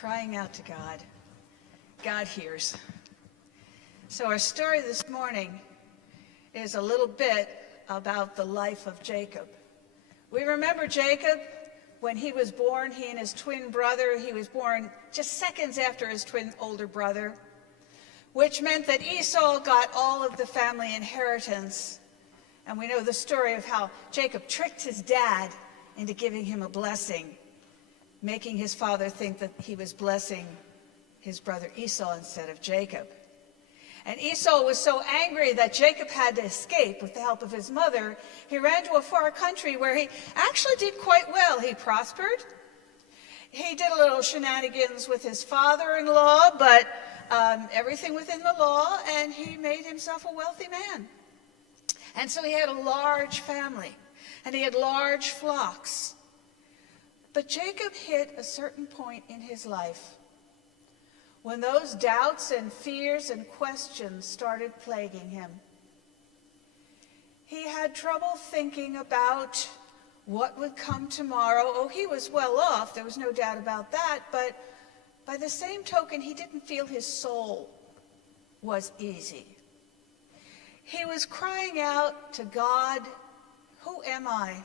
crying out to God. God hears. So our story this morning is a little bit about the life of Jacob. We remember Jacob when he was born, he and his twin brother. He was born just seconds after his twin older brother, which meant that Esau got all of the family inheritance. And we know the story of how Jacob tricked his dad into giving him a blessing, making his father think that he was blessing his brother Esau instead of Jacob. And Esau was so angry that Jacob had to escape with the help of his mother. He ran to a far country where he actually did quite well. He prospered. He did a little shenanigans with his father-in-law, but everything within the law, and he made himself a wealthy man. And so he had a large family, and he had large flocks. But Jacob hit a certain point in his life when those doubts and fears and questions started plaguing him. He had trouble thinking about what would come tomorrow. Oh, he was well off, there was no doubt about that, but by the same token, he didn't feel his soul was easy. He was crying out to God, who am I?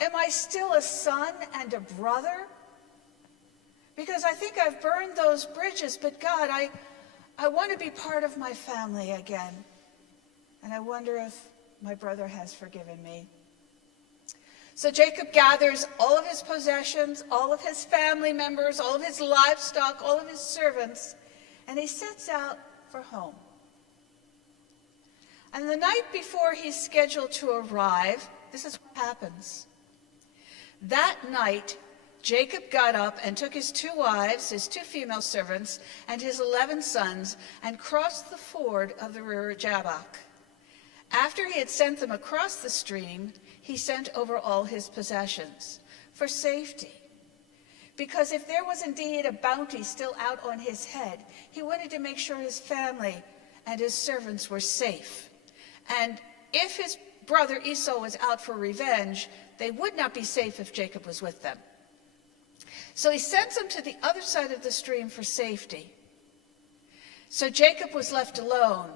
Am I still a son and a brother? Because I think I've burned those bridges, but God, I want to be part of my family again. And I wonder if my brother has forgiven me. So Jacob gathers all of his possessions, all of his family members, all of his livestock, all of his servants, and he sets out for home. And the night before he's scheduled to arrive, this is what happens. That night, Jacob got up and took his 2 wives, his 2 female servants, and his 11 sons, and crossed the ford of the river Jabbok. After he had sent them across the stream, he sent over all his possessions for safety. Because if there was indeed a bounty still out on his head, he wanted to make sure his family and his servants were safe. And if his brother Esau was out for revenge, they would not be safe if Jacob was with them. So he sends them to the other side of the stream for safety. So Jacob was left alone,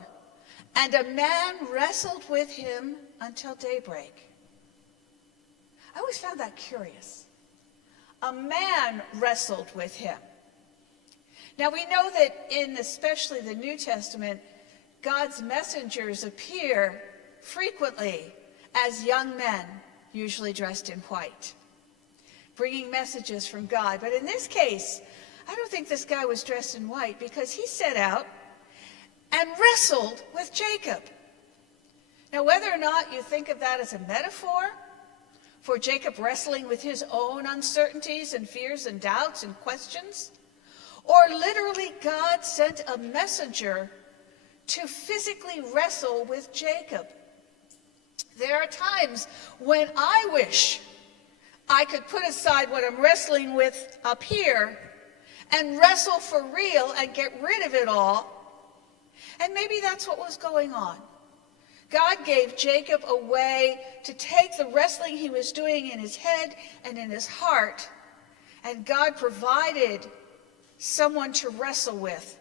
and a man wrestled with him until daybreak. I always found that curious. A man wrestled with him. Now we know that in especially the New Testament, God's messengers appear frequently as young men, usually dressed in white, bringing messages from God. But in this case, I don't think this guy was dressed in white, because he set out and wrestled with Jacob. Now, whether or not you think of that as a metaphor for Jacob wrestling with his own uncertainties and fears and doubts and questions, or literally God sent a messenger to physically wrestle with Jacob. There are times when I wish I could put aside what I'm wrestling with up here and wrestle for real and get rid of it all. And maybe that's what was going on. God gave Jacob a way to take the wrestling he was doing in his head and in his heart, and God provided someone to wrestle with.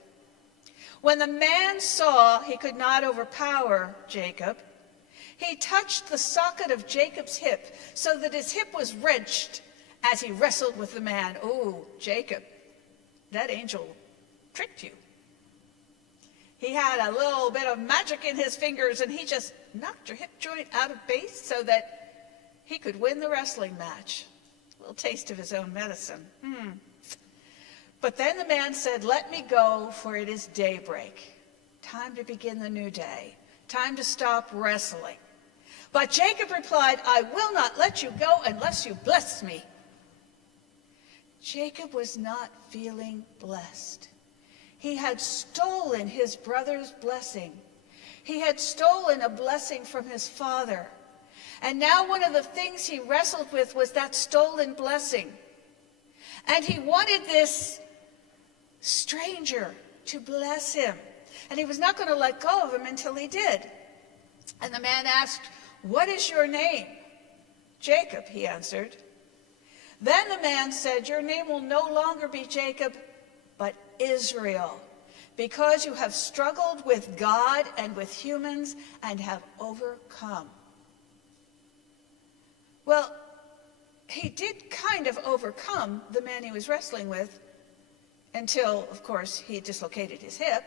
When the man saw he could not overpower Jacob, he touched the socket of Jacob's hip so that his hip was wrenched as he wrestled with the man. Oh, Jacob, that angel tricked you. He had a little bit of magic in his fingers, and he just knocked your hip joint out of base so that he could win the wrestling match. A little taste of his own medicine. But then the man said, "Let me go, for it is daybreak. Time to begin the new day. Time to stop wrestling." But Jacob replied, "I will not let you go unless you bless me." Jacob was not feeling blessed. He had stolen his brother's blessing. He had stolen a blessing from his father. And now one of the things he wrestled with was that stolen blessing. And he wanted this stranger to bless him. And he was not going to let go of him until he did. And the man asked, "What is your name?" "Jacob," he answered. Then the man said, "Your name will no longer be Jacob, but Israel, because you have struggled with God and with humans and have overcome. Well, he did kind of overcome the man he was wrestling with until, of course, he dislocated his hip.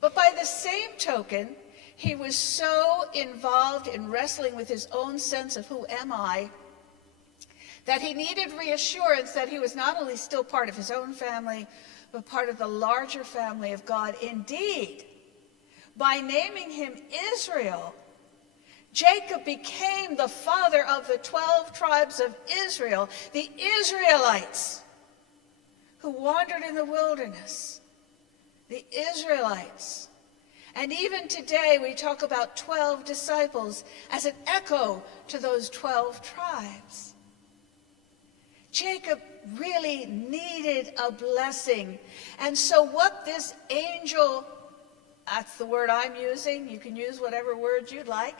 But by the same token, he was so involved in wrestling with his own sense of who am I, that he needed reassurance that he was not only still part of his own family, but part of the larger family of God. Indeed, by naming him Israel, Jacob became the father of the 12 tribes of Israel, the Israelites who wandered in the wilderness, the Israelites. And even today we talk about 12 disciples as an echo to those 12 tribes. Jacob really needed a blessing. And so what this angel, that's the word I'm using, you can use whatever word you'd like,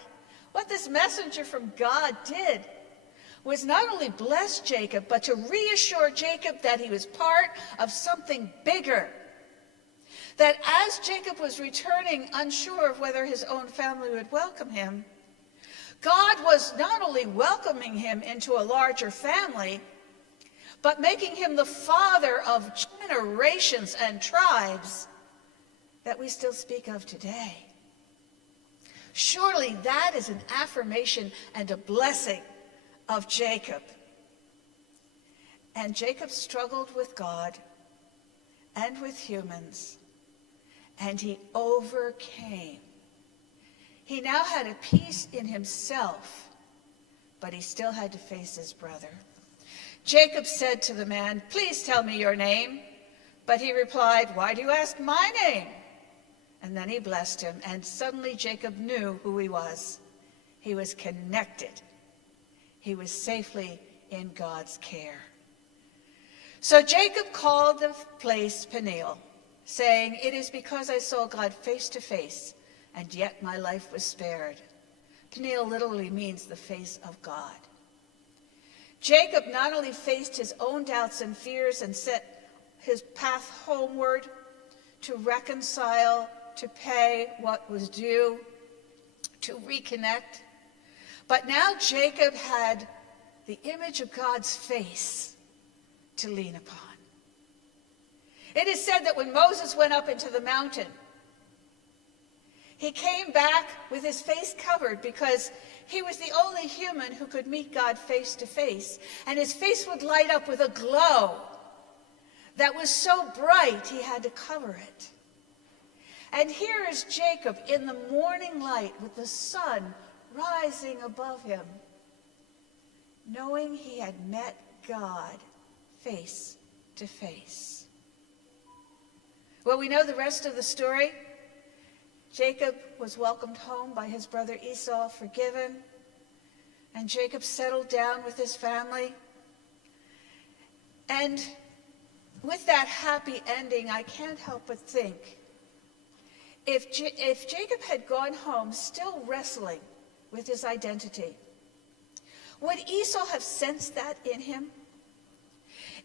what this messenger from God did was not only bless Jacob, but to reassure Jacob that he was part of something bigger. That as Jacob was returning, unsure of whether his own family would welcome him, God was not only welcoming him into a larger family, but making him the father of generations and tribes that we still speak of today. Surely that is an affirmation and a blessing of Jacob. And Jacob struggled with God and with humans, and he overcame. He now had a peace in himself, but he still had to face his brother. Jacob said to the man, "Please tell me your name." But he replied, "Why do you ask my name?" And then he blessed him, and suddenly Jacob knew who he was. He was connected. He was safely in God's care. So Jacob called the place Peniel, saying, "It is because I saw God face to face, and yet my life was spared." Peniel literally means the face of God. Jacob not only faced his own doubts and fears and set his path homeward to reconcile, to pay what was due, to reconnect, but now Jacob had the image of God's face to lean upon. It is said that when Moses went up into the mountain, he came back with his face covered because he was the only human who could meet God face to face. And his face would light up with a glow that was so bright he had to cover it. And here is Jacob in the morning light with the sun rising above him, knowing he had met God face to face. Well, we know the rest of the story. Jacob was welcomed home by his brother Esau, forgiven, and Jacob settled down with his family. And with that happy ending, I can't help but think, if Jacob had gone home still wrestling with his identity, would Esau have sensed that in him?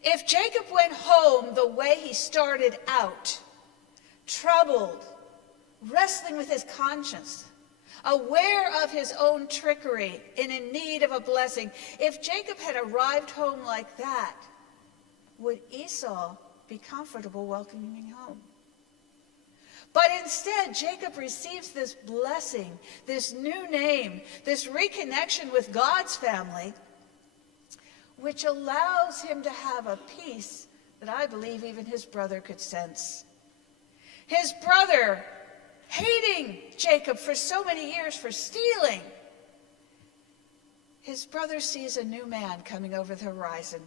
If Jacob went home the way he started out, troubled, wrestling with his conscience, aware of his own trickery and in need of a blessing, if Jacob had arrived home like that, would Esau be comfortable welcoming him home? But instead, Jacob receives this blessing, this new name, this reconnection with God's family, which allows him to have a peace that I believe even his brother could sense. His brother, hating Jacob for so many years for stealing, his brother sees a new man coming over the horizon.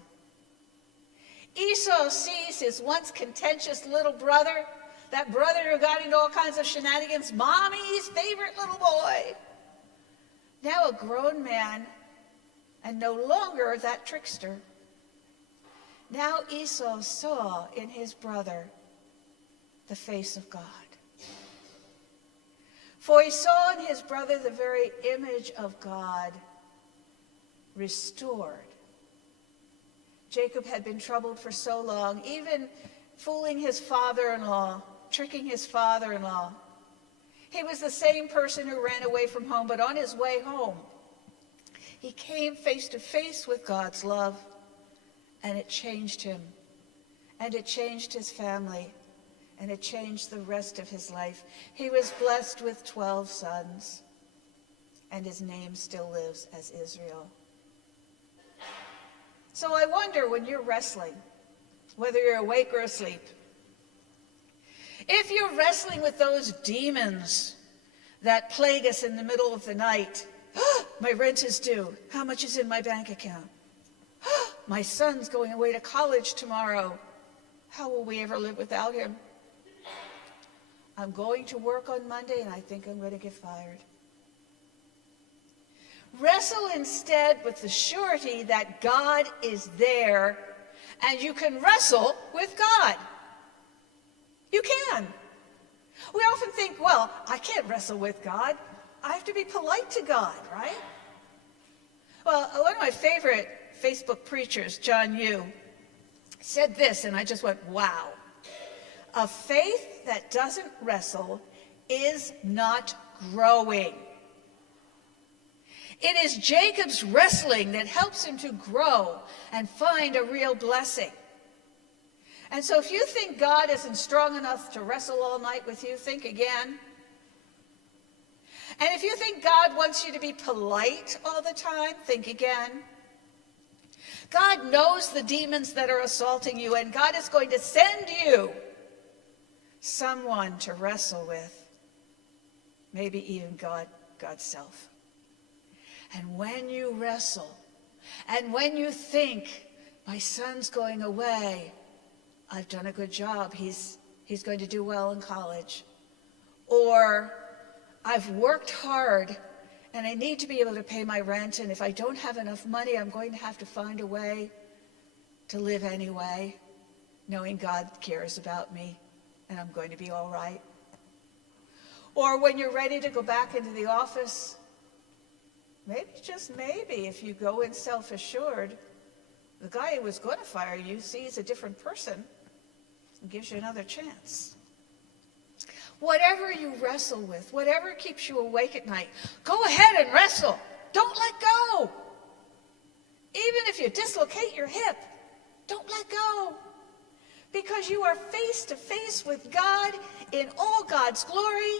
Esau sees his once contentious little brother, that brother who got into all kinds of shenanigans, mommy's favorite little boy, now a grown man and no longer that trickster. Now Esau saw in his brother the face of God. For he saw in his brother the very image of God restored. Jacob had been troubled for so long, even fooling his father-in-law, tricking his father-in-law. He was the same person who ran away from home, but on his way home, he came face to face with God's love, and it changed him, and it changed his family, and it changed the rest of his life. He was blessed with 12 sons, and his name still lives as Israel. So I wonder, when you're wrestling, whether you're awake or asleep, if you're wrestling with those demons that plague us in the middle of the night, my rent is due. How much is in my bank account? My son's going away to college tomorrow. How will we ever live without him? I'm going to work on Monday and I think I'm going to get fired. Wrestle instead with the surety that God is there, and you can wrestle with God. You can. We often think, well, I can't wrestle with God. I have to be polite to God, right? Well, one of my favorite Facebook preachers, John Yoo, said this, and I just went, wow. A faith that doesn't wrestle is not growing. It is Jacob's wrestling that helps him to grow and find a real blessing. And so if you think God isn't strong enough to wrestle all night with you, think again. And if you think God wants you to be polite all the time, think again. God knows the demons that are assaulting you, and God is going to send you someone to wrestle with, maybe even God's self. And when you wrestle, and when you think, my son's going away, I've done a good job, he's going to do well in college, or I've worked hard and I need to be able to pay my rent, and if I don't have enough money, I'm going to have to find a way to live anyway, knowing God cares about me and I'm going to be all right. Or when you're ready to go back into the office, maybe, just maybe, if you go in self-assured, the guy who was going to fire you sees a different person and gives you another chance. Whatever you wrestle with, whatever keeps you awake at night, go ahead and wrestle. Don't let go. Even if you dislocate your hip, don't let go. Because you are face to face with God in all God's glory,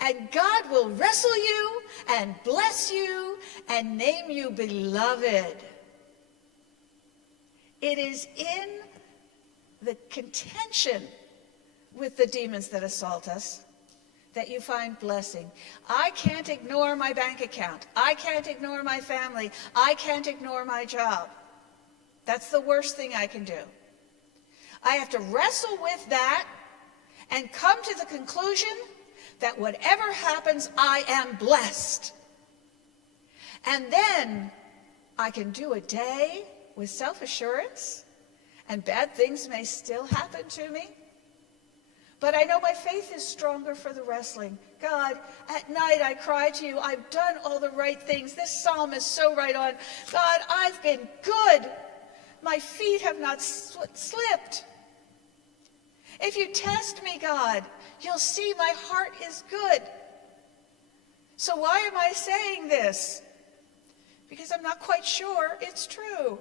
and God will wrestle you and bless you and name you beloved. It is in the contention with the demons that assault us that you find blessing. I can't ignore my bank account. I can't ignore my family. I can't ignore my job. That's the worst thing I can do. I have to wrestle with that and come to the conclusion that whatever happens, I am blessed. And then I can do a day with self-assurance, and bad things may still happen to me. But I know my faith is stronger for the wrestling. God, at night I cry to you, I've done all the right things. This psalm is so right on. God, I've been good. My feet have not slipped. If you test me, God, you'll see my heart is good. So why am I saying this? Because I'm not quite sure it's true.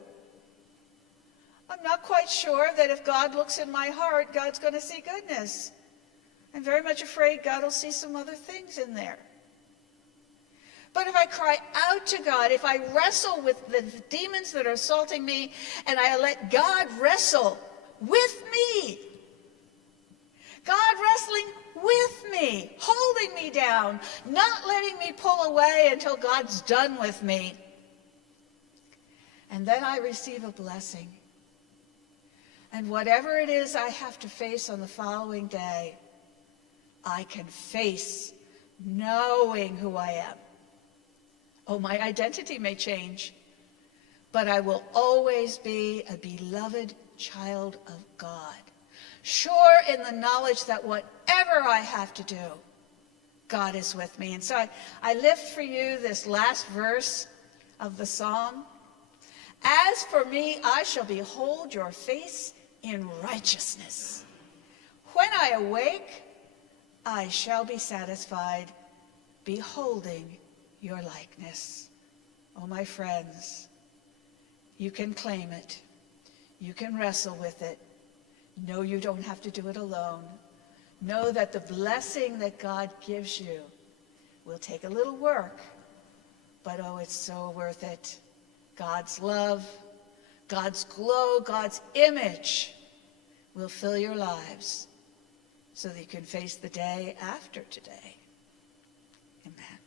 I'm not quite sure that if God looks in my heart, God's going to see goodness. I'm very much afraid God will see some other things in there. But if I cry out to God, if I wrestle with the demons that are assaulting me, and I let God wrestle with me, God wrestling with me, holding me down, not letting me pull away until God's done with me, and then I receive a blessing. And whatever it is I have to face on the following day, I can face knowing who I am. Oh, my identity may change, but I will always be a beloved child of God, sure in the knowledge that whatever I have to do, God is with me. And so I lift for you this last verse of the psalm. As for me, I shall behold your face in righteousness. When I awake, I shall be satisfied, beholding your likeness. Oh, my friends, you can claim it. You can wrestle with it. Know you don't have to do it alone. Know that the blessing that God gives you will take a little work, but oh, it's so worth it. God's love, God's glow, God's image will fill your lives so that you can face the day after today. Amen.